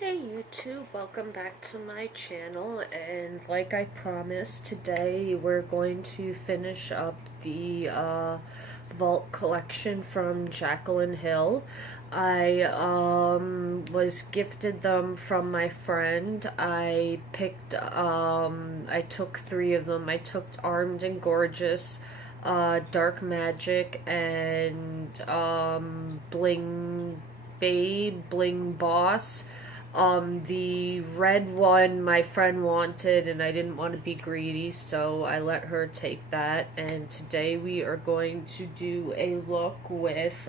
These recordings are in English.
Hey YouTube, welcome back to my channel, and like I promised, today we're going to finish up the vault collection from Jaclyn Hill. I was gifted them from my friend. I took three of them. I took Armed&Gorgeous, Dark Magic, and Bling Boss. The red one my friend wanted, and I didn't want to be greedy, so I let her take that. And today we are going to do a look with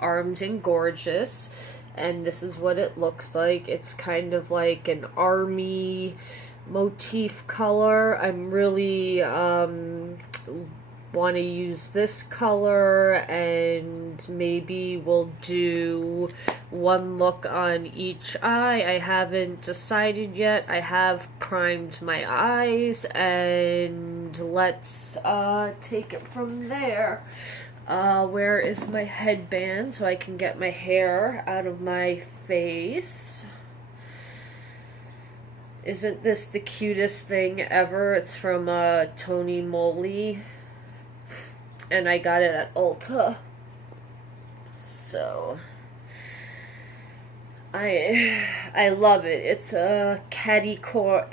Armed&Gorgeous, and this is what it looks like. It's kind of like an army motif color. I'm really want to use this color, and maybe we'll do one look on each eye. I haven't decided yet. I have primed my eyes, and let's take it from there. Where is my headband so I can get my hair out of my face? Isn't this the cutest thing ever? It's from Tony Moly, and I got it at Ulta. So I love it. It's a catacorn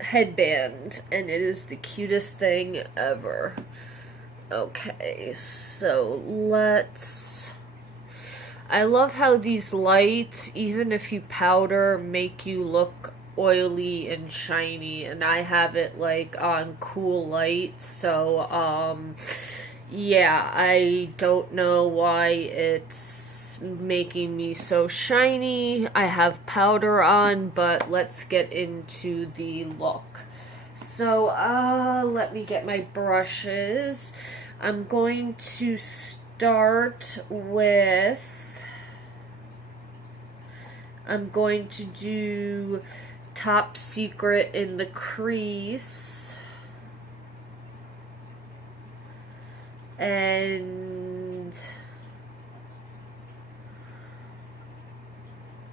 headband, and it is the cutest thing ever. Okay, so I love how these lights, even if you powder, make you look oily and shiny, and I have it like on cool light, so yeah, I don't know why it's making me so shiny. I have powder on, but let's get into the look. So let me get my brushes. I'm going to do Top Secret in the crease, and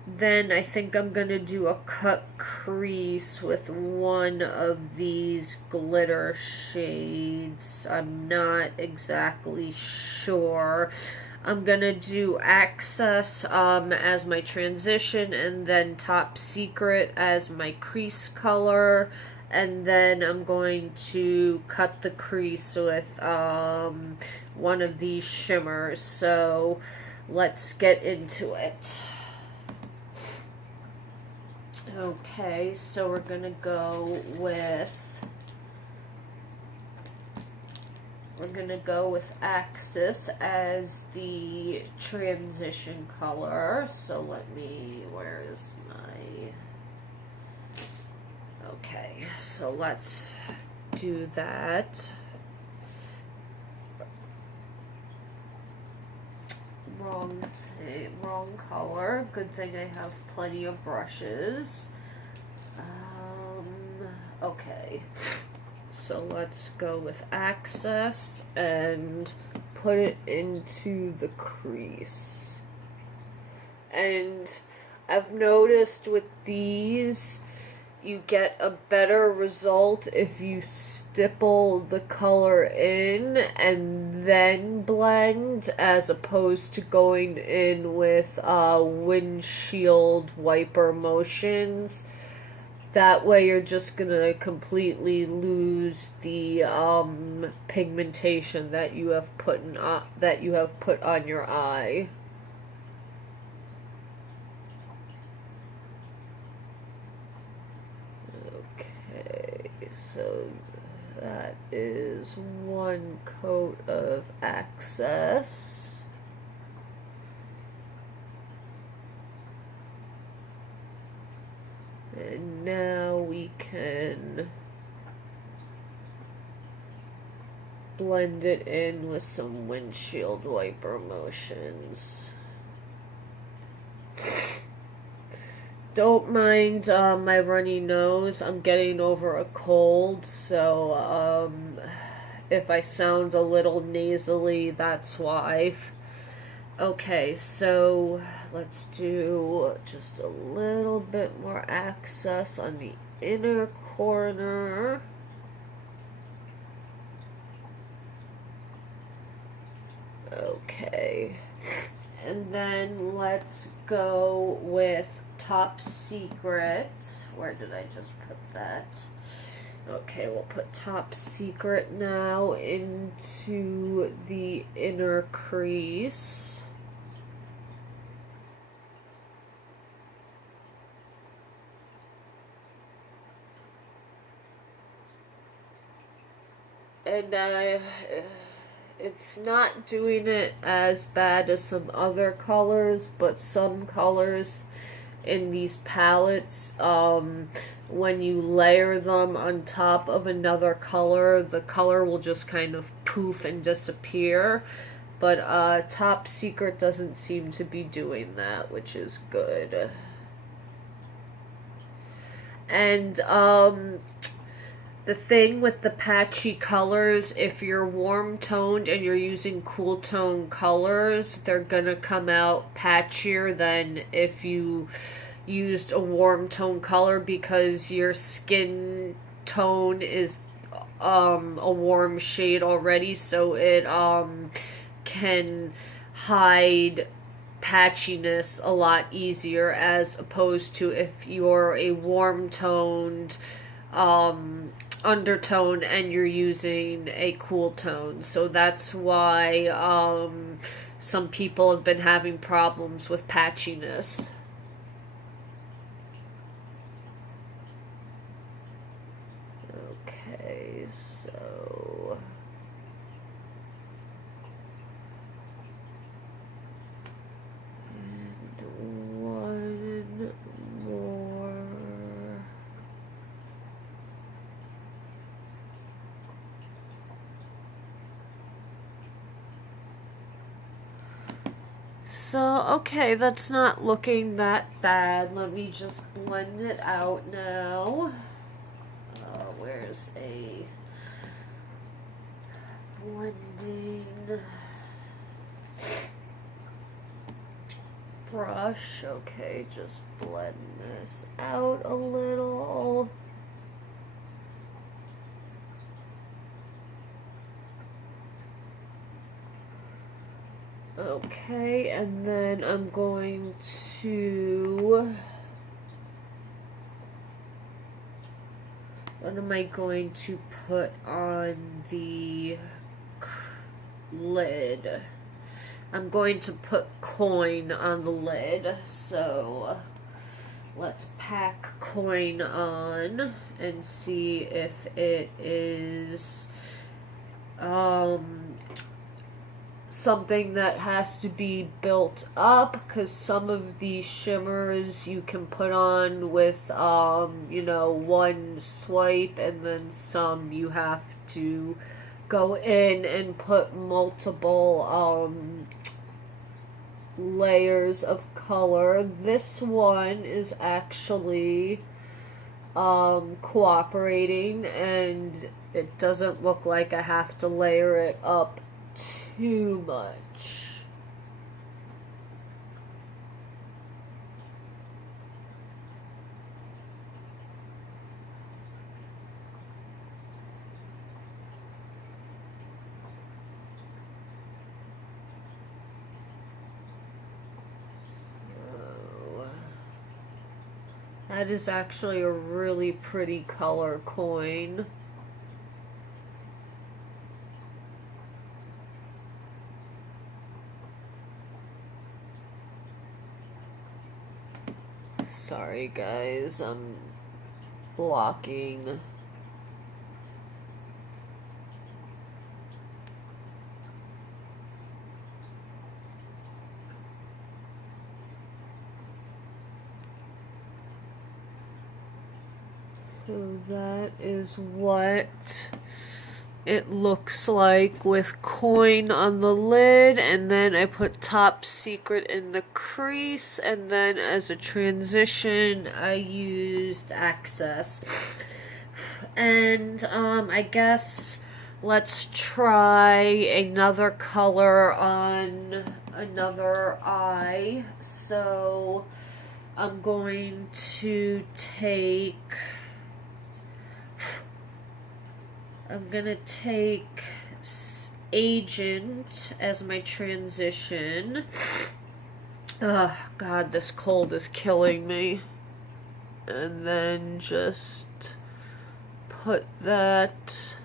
then I think I'm gonna do a cut crease with one of these glitter shades. I'm not exactly sure. I'm gonna do Access as my transition, and then Top Secret as my crease color, and then I'm going to cut the crease with one of these shimmers. So let's get into it. Okay, so we're gonna go with Axis as the transition color. So where is my... Okay, so let's do that. Wrong color. Good thing I have plenty of brushes. Okay. So let's go with Access and put it into the crease. And I've noticed with these, you get a better result if you stipple the color in and then blend, as opposed to going in with windshield wiper motions. That way you're just gonna completely lose the pigmentation that you have put on your eye. Okay, so that is one coat of Access. And now we can blend it in with some windshield wiper motions. Don't mind my runny nose. I'm getting over a cold, so if I sound a little nasally, that's why. Okay, so let's do just a little bit more access on the inner corner. Okay, and then let's go with Top Secret. Where did I just put that? Okay, we'll put Top Secret now into the inner crease. And it's not doing it as bad as some other colors, but some colors in these palettes, when you layer them on top of another color, the color will just kind of poof and disappear. But Top Secret doesn't seem to be doing that, which is good. And the thing with the patchy colors, if you're warm toned and you're using cool tone colors, they're gonna come out patchier than if you used a warm tone color, because your skin tone is a warm shade already, so it can hide patchiness a lot easier, as opposed to if you're a warm toned undertone and you're using a cool tone. So that's why some people have been having problems with patchiness. Okay, so and one more. So, okay, that's not looking that bad. Let me just blend it out now. Where's a blending brush? Okay, just blend this out a little. Okay, and then I'm going to... What am I going to put on the lid? I'm going to put coin on the lid, so let's pack coin on and see if it is something that has to be built up, because some of these shimmers you can put on with you know, one swipe, and then some you have to go in and put multiple layers of color. This one is actually cooperating, and it doesn't look like I have to layer it up too much. That is actually a really pretty color coin. Sorry guys, I'm blocking. So that is what it looks like with coin on the lid, and then I put Top Secret in the crease, and then as a transition I used Access. And I guess let's try another color on another eye. So I'm going to take, Agent as my transition. Oh, God, this cold is killing me. And then just put that.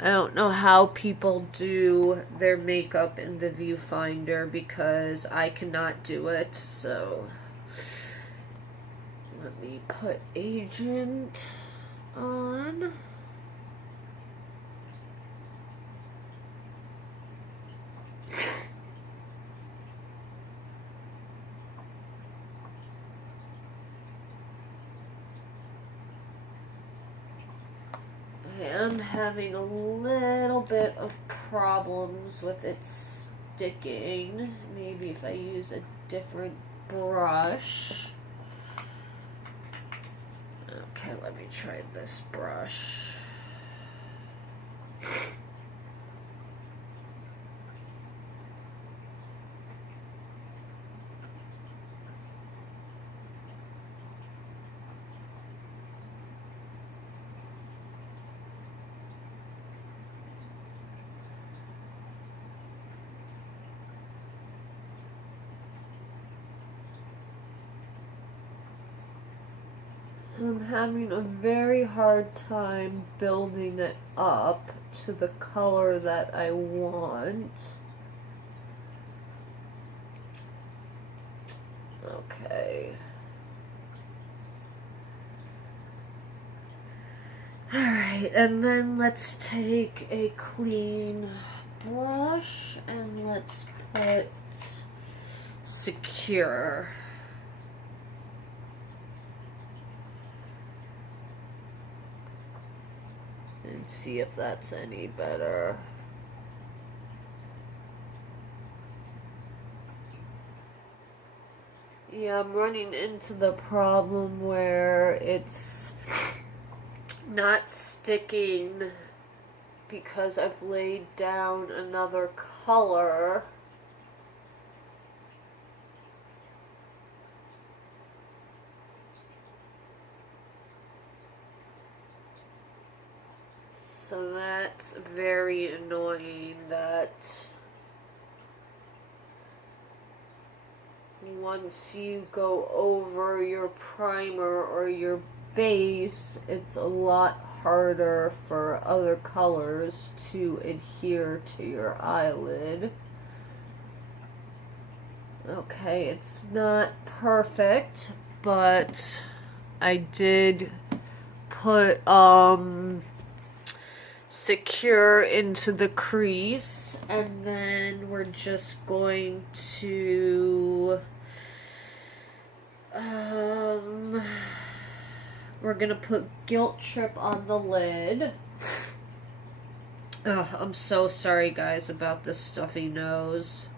I don't know how people do their makeup in the viewfinder because I cannot do it, so let me put Agent on. I'm having a little bit of problems with it sticking. Maybe if I use a different brush. Okay, let me try this brush. I'm having a very hard time building it up to the color that I want. Okay. Alright, and then let's take a clean brush and let's put Secure. And see if that's any better. Yeah, I'm running into the problem where it's not sticking because I've laid down another color. So that's very annoying that once you go over your primer or your base, it's a lot harder for other colors to adhere to your eyelid. Okay, it's not perfect, but I did put Secure into the crease, and then we're just going to we're gonna put Guilt Trip on the lid. Ugh, I'm so sorry guys about this stuffy nose.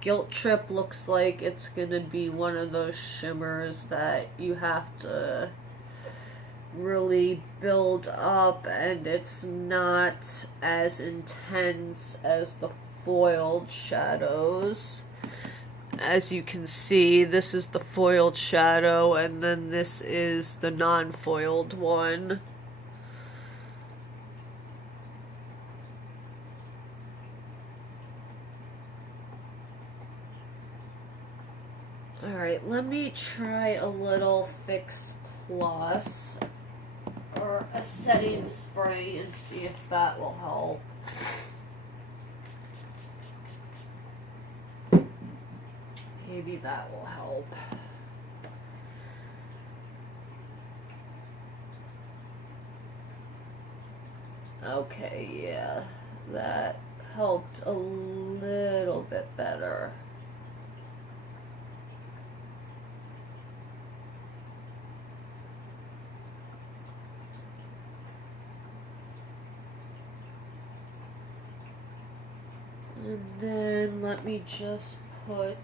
Guilt Trip looks like it's gonna be one of those shimmers that you have to really build up, and it's not as intense as the foiled shadows. As you can see, this is the foiled shadow, and then this is the non-foiled one. Alright, let me try a little Fix Plus or a setting spray and see if that will help. Maybe that will help. Okay, yeah, that helped a little bit better. And then let me just put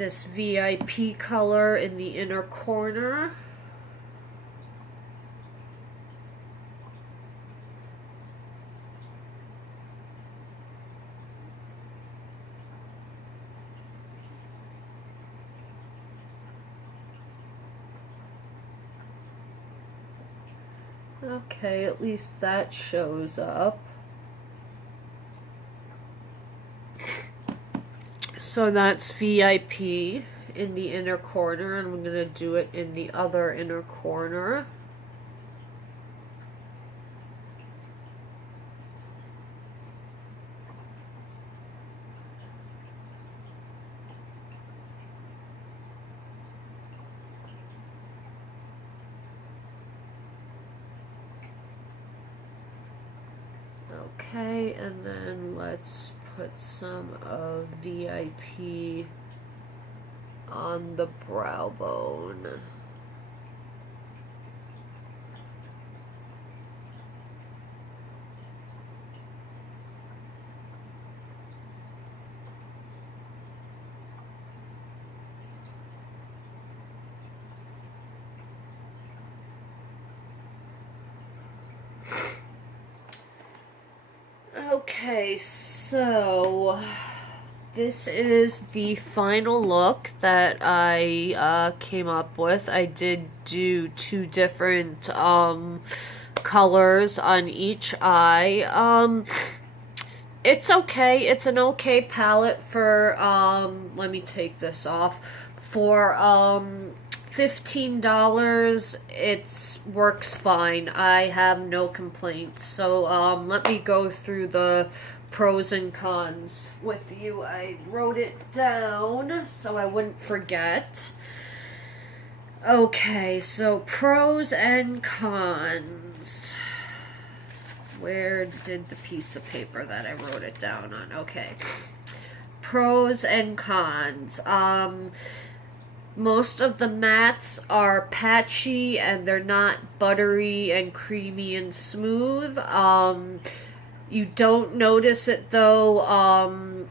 this VIP color in the inner corner. Okay, at least that shows up. So that's VIP in the inner corner, and I'm going to do it in the other inner corner. Okay, and then let's put some of VIP on the brow bone. Okay, so this is the final look that I came up with. I did do 2 different colors on each eye. It's okay. It's an okay palette for let me take this off. For $15, it works fine. I have no complaints. So let me go through the pros and cons with you. I wrote it down so I wouldn't forget. Okay, so pros and cons. Where did the piece of paper that I wrote it down on? Okay. Pros and cons. Most of the mattes are patchy and they're not buttery and creamy and smooth. You don't notice it though on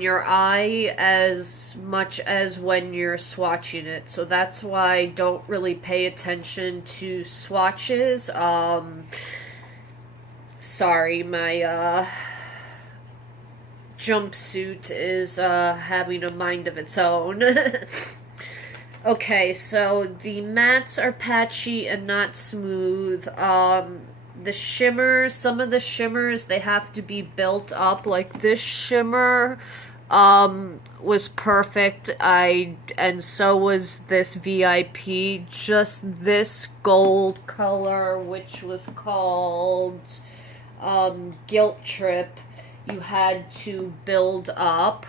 your eye as much as when you're swatching it. So that's why I don't really pay attention to swatches. Sorry, my jumpsuit is having a mind of its own. Okay, so the mattes are patchy and not smooth. The shimmers, some of the shimmers, they have to be built up. Like this shimmer was perfect. And so was this VIP. Just this gold color, which was called Guilt Trip, you had to build up.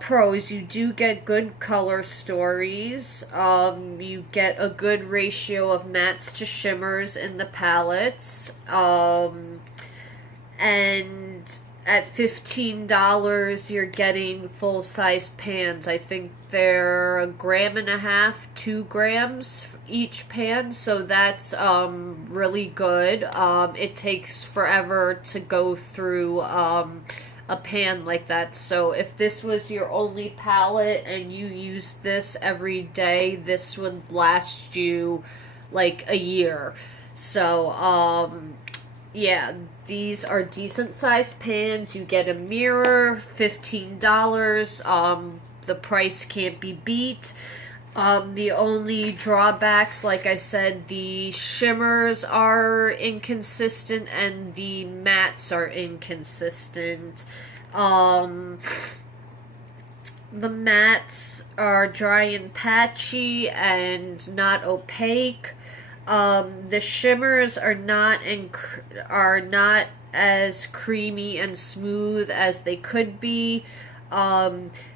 Pros, you do get good color stories. You get a good ratio of mattes to shimmers in the palettes. And at $15, you're getting full-size pans. I think they're 1.5 grams, 2 grams each pan, so that's really good. It takes forever to go through a pan like that. So if this was your only palette and you used this every day, this would last you like a year. So yeah, these are decent sized pans. You get a mirror, $15. The price can't be beat. The only drawbacks, like I said, the shimmers are inconsistent and the mattes are inconsistent. The mattes are dry and patchy and not opaque. The shimmers are not as creamy and smooth as they could be.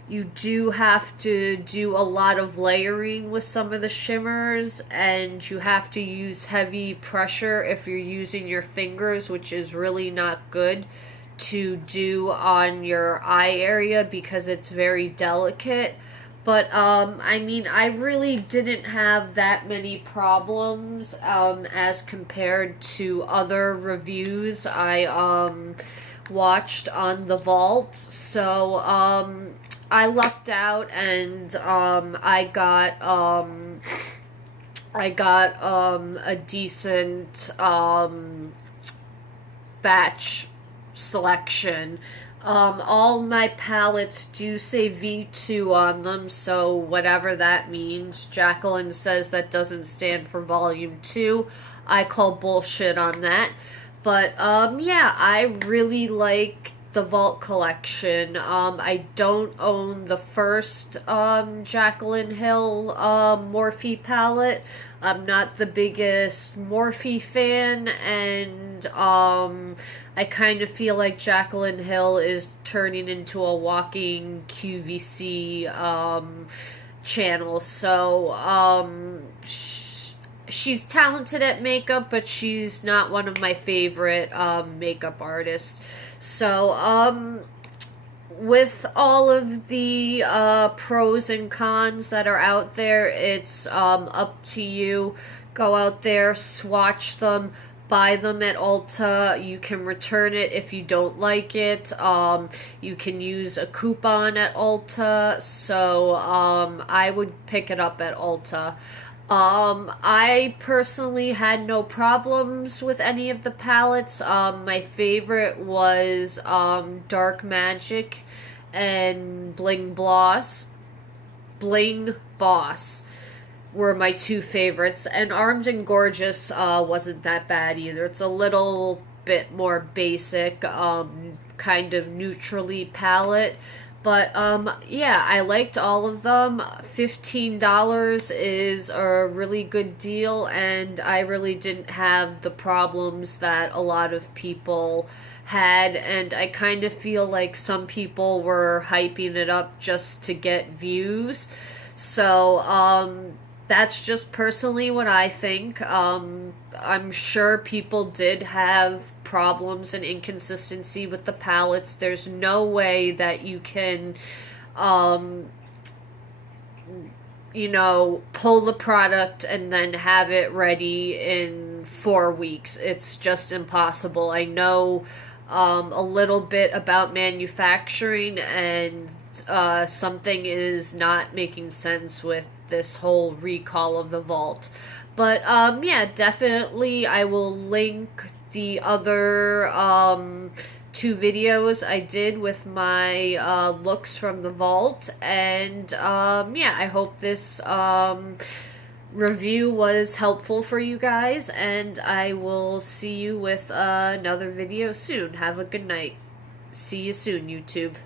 You do have to do a lot of layering with some of the shimmers, and you have to use heavy pressure if you're using your fingers, which is really not good to do on your eye area because it's very delicate. But, I mean, I really didn't have that many problems, as compared to other reviews I, watched on the vault. So, I lucked out and, I got, a decent, batch selection. All my palettes do say V2 on them, so whatever that means. Jaclyn says that doesn't stand for volume 2. I call bullshit on that. But, yeah, I really like the Vault collection. I don't own the first, Jaclyn Hill, Morphe palette. I'm not the biggest Morphe fan, and, I kind of feel like Jaclyn Hill is turning into a walking QVC, channel. So, she's talented at makeup, but she's not one of my favorite, makeup artists. So, with all of the pros and cons that are out there, it's up to you. Go out there, swatch them, buy them at Ulta. You can return it if you don't like it. You can use a coupon at Ulta. So I would pick it up at Ulta. I personally had no problems with any of the palettes. My favorite was Dark Magic and Bling Boss. Bling Boss were my two favorites, and Armed&Gorgeous wasn't that bad either. It's a little bit more basic, kind of neutrally palette. But, yeah, I liked all of them. $15 is a really good deal, and I really didn't have the problems that a lot of people had, and I kind of feel like some people were hyping it up just to get views. So, that's just personally what I think. I'm sure people did have problems and inconsistency with the palettes. There's no way that you can, pull the product and then have it ready in 4 weeks. It's just impossible. I know a little bit about manufacturing, and something is not making sense with this whole recall of the Vault. But, yeah, definitely I will link the other, 2 videos I did with my, looks from the Vault. And, yeah, I hope this, review was helpful for you guys, and I will see you with another video soon. Have a good night. See you soon, YouTube.